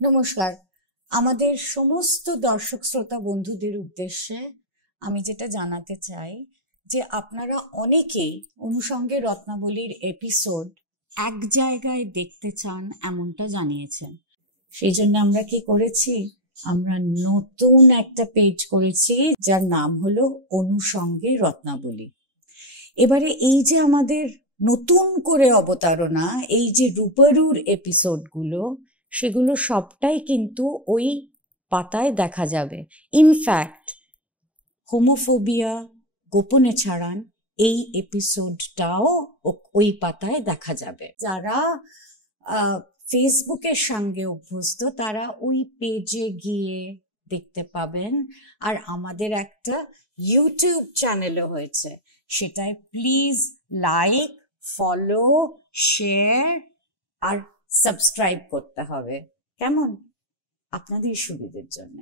নমস্কার। আমাদের সমস্ত দর্শক শ্রোতা বন্ধুদের উদ্দেশ্যে আমি যেটা জানাতে চাই যে আপনারা অনেকেই অনুষঙ্গে রত্নাবলীর এপিসোড এক জায়গায় দেখতে চান এমনটা জানিয়েছেন। সেই জন্য আমরা কি করেছি, আমরা নতুন একটা পেজ করেছি যার নাম হলো অনুষঙ্গে রত্নাবলী। এবারে এই যে আমাদের নতুন করে অবতারণা, এই যে রূপারুর এপিসোডগুলো, সেগুলো সবটাই কিন্তু ওই পাতায় দেখা যাবে। ইনফ্যাক্ট হোমোফোবিয়া গোপনে ছাড়ান এই এপিসোডটাও ওই পাতায় দেখা যাবে। যারা ফেসবুকের সঙ্গে অভ্যস্ত তারা ওই পেজে গিয়ে দেখতে পাবেন। আর আমাদের একটা ইউটিউব চ্যানেলও হয়েছে, সেটাই প্লিজ লাইক, ফলো, শেয়ার আর সাবস্ক্রাইব করতে হবে। কেমন? আপনাদের সুবিধের জন্য।